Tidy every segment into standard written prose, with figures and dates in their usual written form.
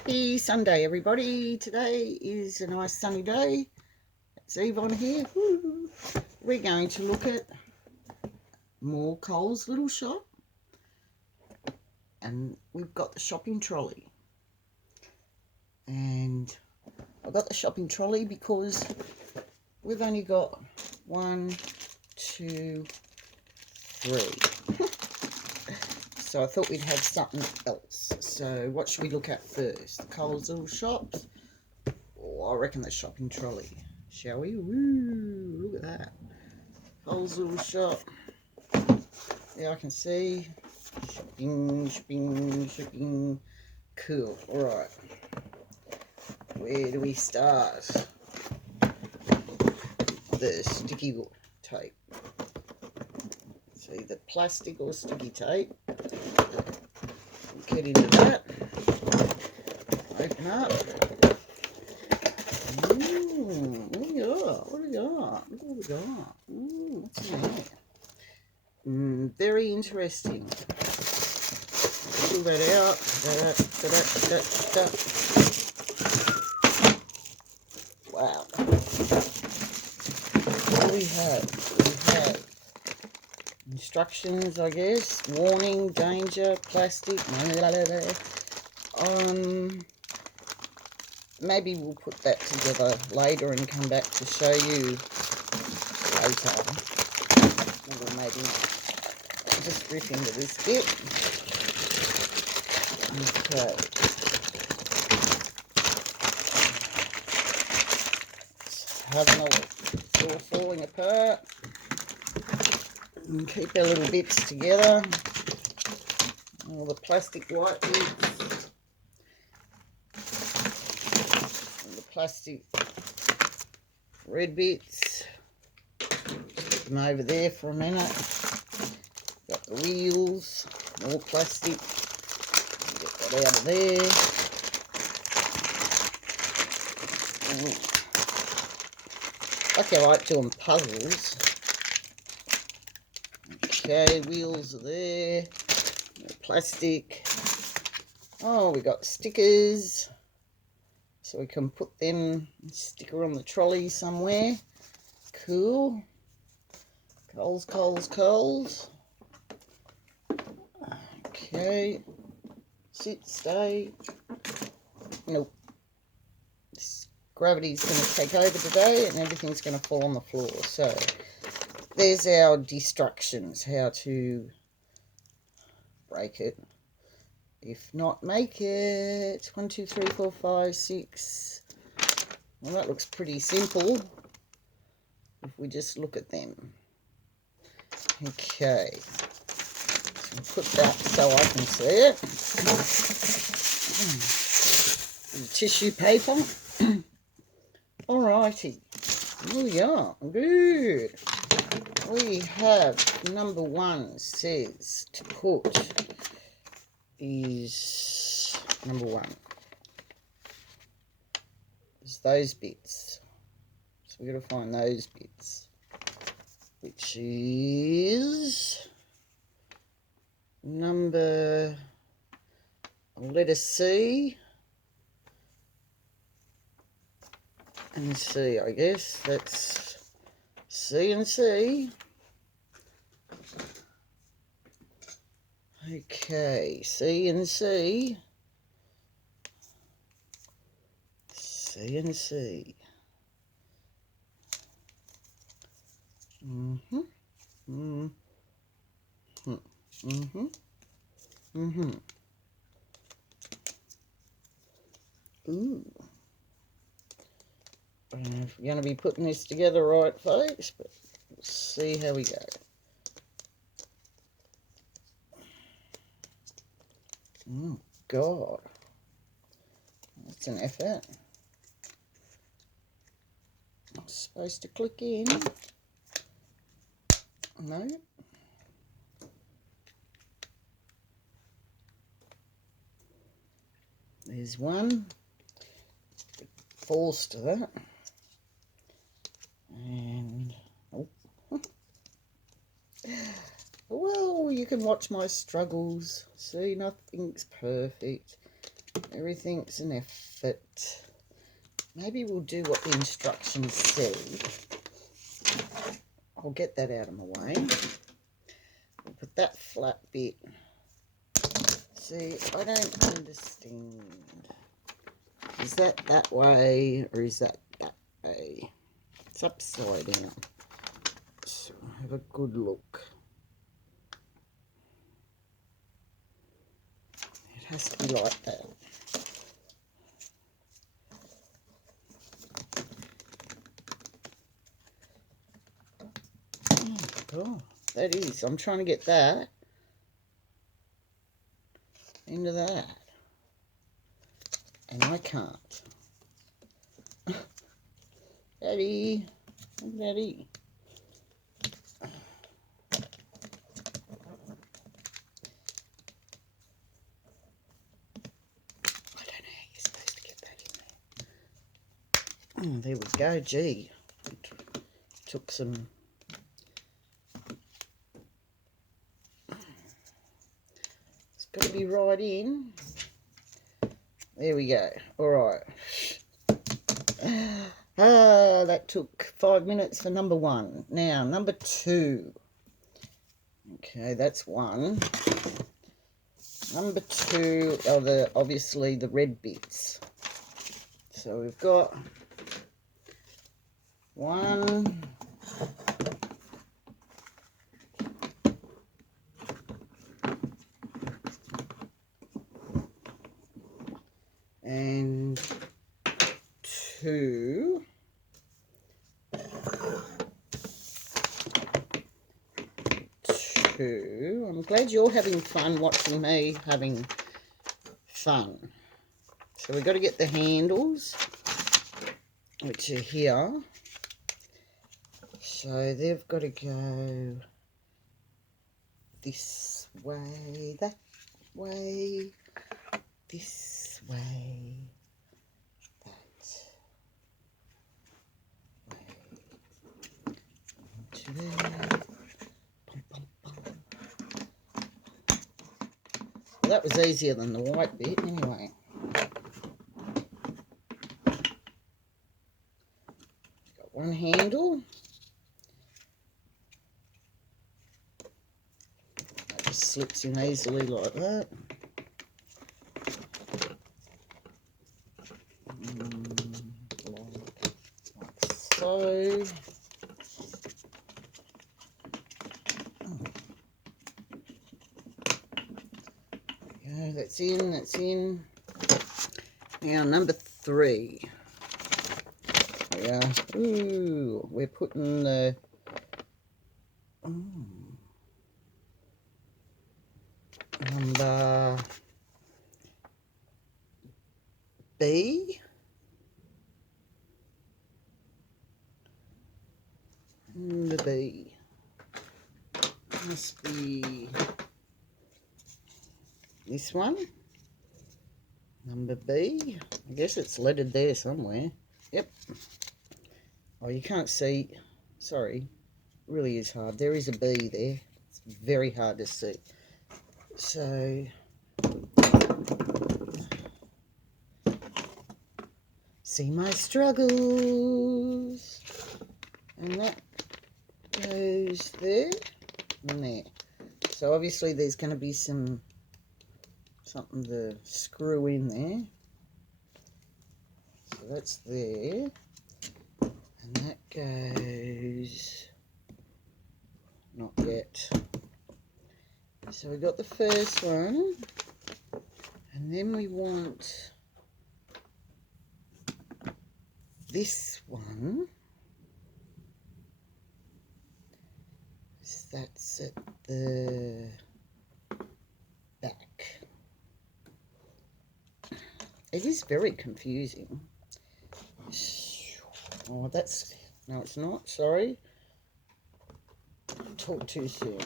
Happy Sunday, everybody. Today is a nice sunny day. It's Eve on here. Woo. We're going to look at more Coles little shop. And we've got the shopping trolley. And I got the shopping trolley because we've only got 1, 2, 3. So I thought we'd have something else. So what should we look at first? Coles little shops? Oh, I reckon the shopping trolley. Shall we? Woo, look at that. Coles little shop. Yeah, I can see. Shopping. Cool. Alright. Where do we start? The sticky tape. See, the plastic or sticky tape. Get into that. Open up. What do we got? What do we got? Look what we got. What's in there? Very interesting. Pull that out. Wow. What do we have? We have instructions, I guess. Warning, danger, plastic. Maybe we'll put that together later and come back to show you later. Or maybe not. I'll just rip into this bit. Okay. It's having a look. It's all falling apart. And keep our little bits together. All the plastic white bits. And the plastic red bits. Put them over there for a minute. Got the wheels, more plastic. Get that out of there. Like I like doing puzzles. Okay, wheels are there. More plastic. Oh, we got stickers. So we can put them, sticker on the trolley somewhere. Cool. Coles. Okay. Sit, stay. Nope. This gravity's going to take over today and everything's going to fall on the floor. So there's our destructions, how to break it. If not, make it. 1, 2, 3, 4, 5, 6. Well, that looks pretty simple if we just look at them. Okay. So put that so I can see it. Tissue paper. Alrighty. Here we are. Good. We have number 1 says to put is number 1 is those bits. So we've got to find those bits, which is number letter C and C, I guess. That's C and C. Okay, C and C. C and C. Ooh. If we're going to be putting this together right, folks, but we'll see how we go. Oh, God. That's an effort. I'm supposed to click in. No. There's one. It falls to that. And, oh. Well, you can watch my struggles. See, nothing's perfect. Everything's an effort. Maybe we'll do what the instructions say. I'll get that out of my way. We'll put that flat bit. See, I don't understand. Is that way or is that way? It's upside down. So have a good look. It has to be like that. Oh, that is. I'm trying to get that into that. And I can't. Daddy. Daddy. I don't know how you're supposed to get that in there. Oh, there we go. Gee. It took some... It's got to be right in. There we go. All right. That took 5 minutes for number 1. Now, number 2. Okay, that's 1. Number 2 are obviously the red bits. So we've got 1. And 2. I'm glad you're having fun watching me having fun. So we've got to get the handles, which are here. So they've got to go this way, that way, this way, that way, to there. Well, that was easier than the white bit anyway. Got one handle. That just slips in easily like that. Like so. Yeah, that's in, that's in. Now, number 3. Yeah. Ooh, we're putting the... number B. Number B. Must be this one. Number B. I guess it's lettered there somewhere. Yep. Oh, you can't see. Sorry. It really is hard. There is a B there. It's very hard to see. So... see my struggles. And that goes there and there. So obviously there's going to be something to screw in there. So that's there. And that goes... not yet. So we got the first one. And then we want this one. That's at the back. It is very confusing. Oh, that's... no, it's not. Sorry. Talk too soon.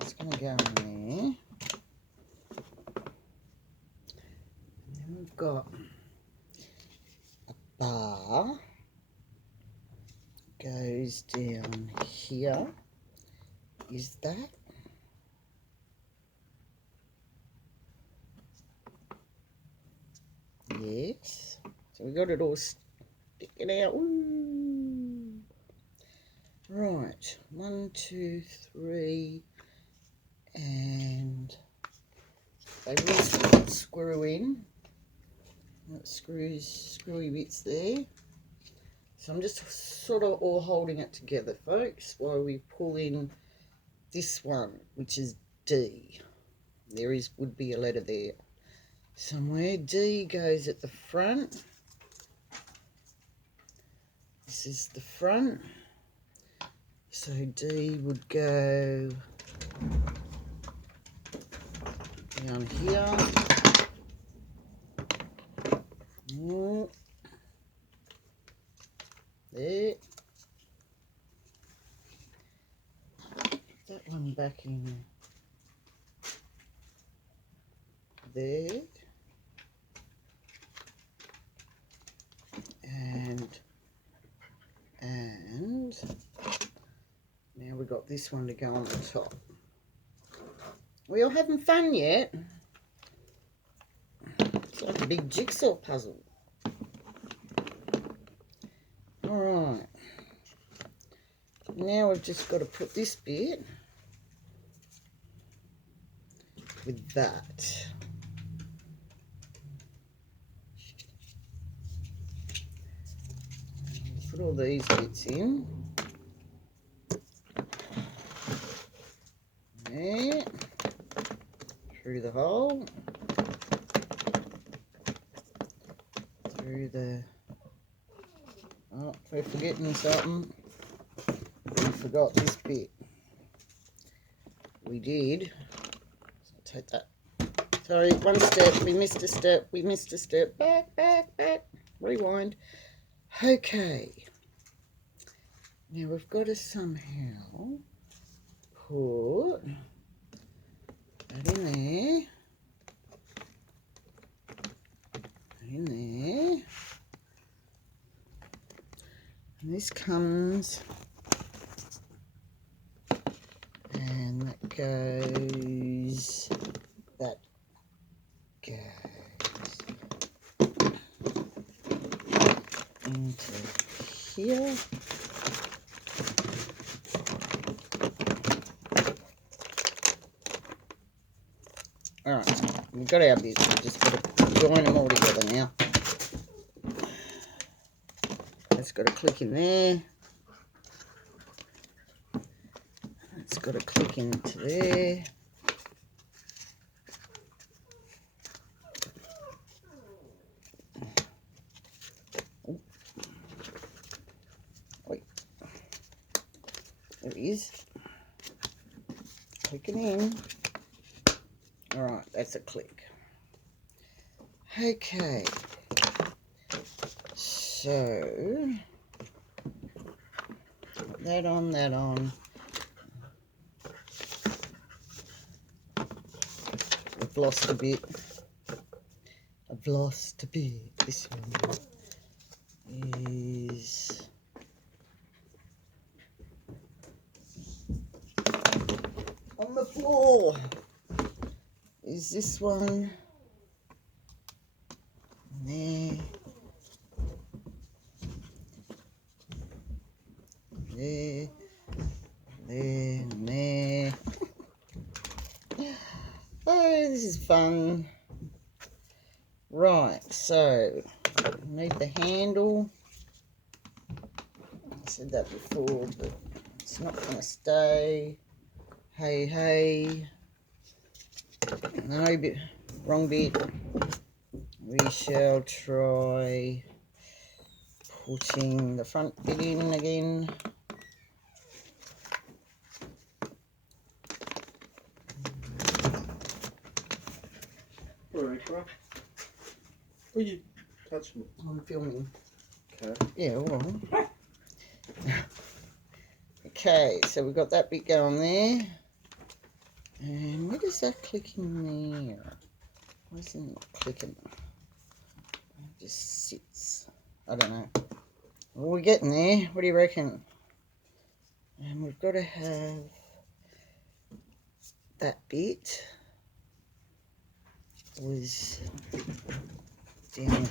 It's going to go in there. And then we've got a bar. Goes down here. Is that? Yes. So we got it all sticking out. Ooh. Right. 1, 2, 3. And they will screw in. That screwy bits there. So I'm just sort of all holding it together, folks, while we pull in this one, which is D. There would be a letter there somewhere. D goes at the front. This is the front. So D would go down here. There. That one back in there. And now we've got this one to go on the top. We all having fun yet? It's like a big jigsaw puzzle. Alright. Now we've just got to put this bit with that. Put all these bits in. There. Through the hole. Through the... Oh, we're forgetting something. We forgot this bit. We did. So I'll take that. Sorry, one step. We missed a step. We missed a step. Back, back, back. Rewind. Okay. Now we've got to somehow put that in there. In there. And this comes, and that goes, that goes into here. Alright, we've got our bits, we've just got to join them all together now. That's got to click in there. It's got to click into there. Oh. Wait. There it is. Clicking in. Alright, that's a click. Okay. So, that on, that on. I've lost a bit. I've lost a bit. This one is on the floor. Is this one there? There, there, and there. Oh, this is fun. Right, so need the handle. I said that before, but it's not going to stay. Hey, hey. No, wrong bit. We shall try putting the front bit in again. Alright, Rob. What are you touching? I'm filming. Okay. Yeah, well. Okay, so we've got that bit going there. And where does that click in there? Why is it not clicking? It just sits. I don't know. Well, we're getting there. What do you reckon? And we've got to have that bit was down